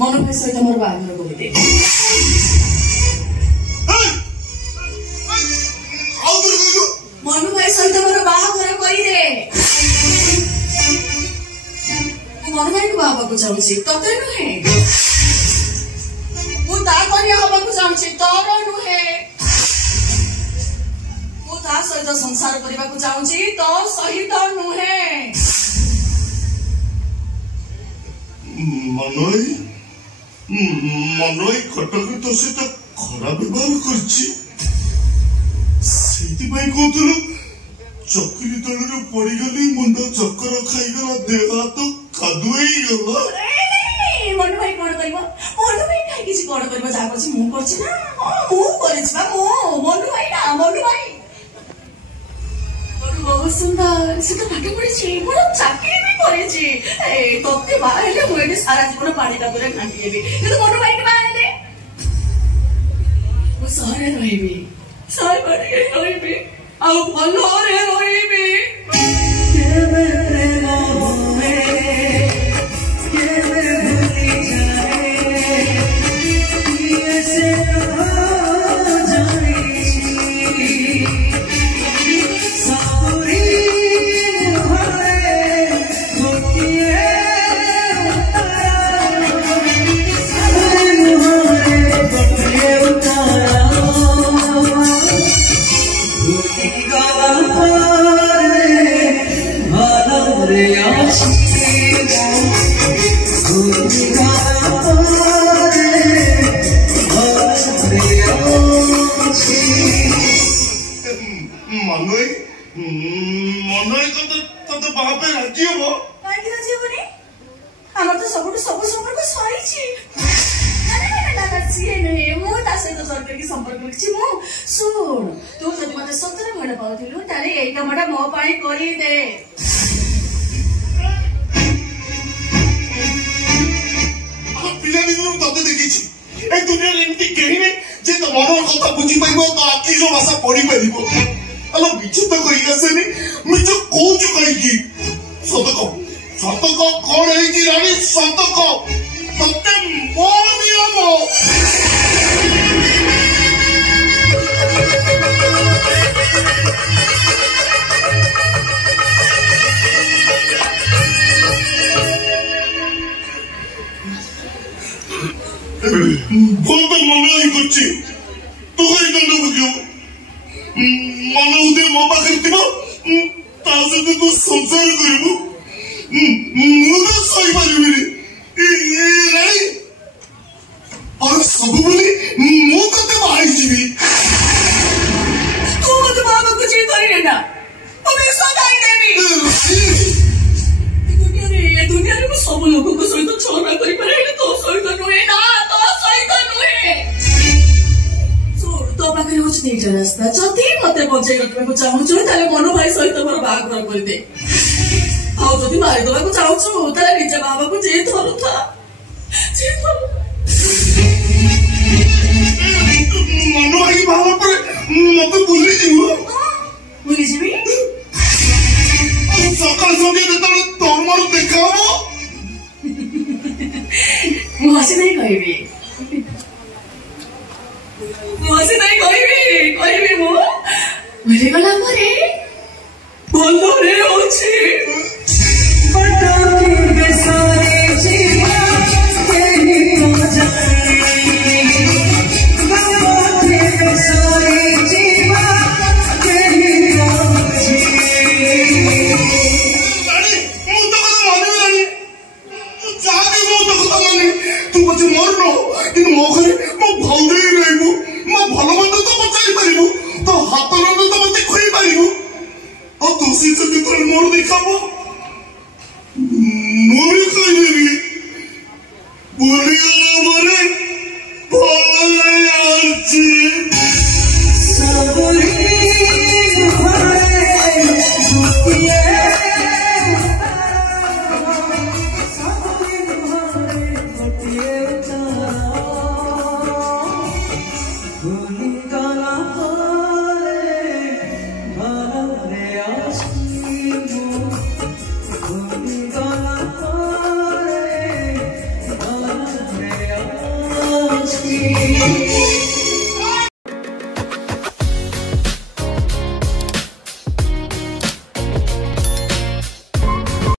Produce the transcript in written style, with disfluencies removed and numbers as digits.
मन भाई सहित मोर बाहाघर करिदे मन भाई सहित मोर बाहाघर करिदे मन भाई को बाबा को चाहूची तते नुहे मु ता कन्या हबा को चाहूची तोर नुहे मु ता सहित संसार करबा को चाहूची तो सहित नुहे मनोई कटक तो से तो खराब व्यवहार करछि सेति भाई कोतुल चक्री तळरे पड़ी गली मुंड चक्कर खाई गला देह हाथ कादुई गला मन भाई कोन करबो मन भाई काई किछि कोन करबो जा करछि मु करछि ना मु करछि बा मु मन भाई ना मन भाई बहुत सुंदर से तो पाठ पढ़ी बड़ा चाकरी भी करेছি तोते बाहर मु एटी सारा जीवन पानी कादुरे घांटी हेबी কিন্তু मन भाई के बाहर मु सहरे रहिबी सहर पर रहिबी आ भलो रे रहिबी केवे प्रेम होवे केवे भूली जाए ये से मनोई तो बापे राजी हो काई राजी होनी हमर तो सब संपर्क सरीची ना सीए नहीं मु ता सहित सरकार की संपर्क रखछि मु सुन तू जदि मते सतरे भड पाउथिलु तारे एई कामटा मो पाई करी दे पिला दिनु तते देखिछि ए दुनिया रे एमती केही ने जे तो मनोर कथा बुझी पाइबो तो आखि जो भाषा पढ़ी पाइबो अलो बिचे तो कहि आसेनी मिचो कोच कहि की सत को कोन है जी रानी सत को तते मोर नियम बोल तो मना ही कुछ तू कहीं करने को क्यों मन उदे मो पाखे थिबो तासे तू संसार करिबो मु तो सही पारिबि रानी और सब बोली मु कते बाहर जीवी तू मत बाबा को जी करी ना तमे सदाई देवी दुनिया रे सब लोग को सहित छलना करि पारे तो सहित नुहे ना तो सहित नुहे तो पाखे होछ नहीं रास्ता जति मते बजे रखबे को चाहू छु ताले मन भाई सहित मोर बाहाघर कर दे आ जति मारि दबा को चाहू छु ताले निजे बाबा को जे धरु था मन भाई बाबा पर मते भूली जीवी सकाल संगे जेतले तोर मोर देखाबो मु हसी नहीं कहबी मुझे नहीं कहबी मु मरे गला मरे बोल रे होछि बटा के सारे जीवा तेरी मजा बाबा के सारे जीवा तेरी मजा रानी मु तो कथा मानि रानी जागे मु तो कथा मानि तू मुझे मर नो कि मो घरे मो भौरे रहबो मो भलो मत तो बचाई परिबो तो हाथ न तो मते खोई परिबो और तुसी जदि तोर मोर देखाबो मोर कहबी बोली मरे बोले आछि सबरी भरे दुतिए सबरी भरे दुतिए गला भरे भले आसी ଅଛି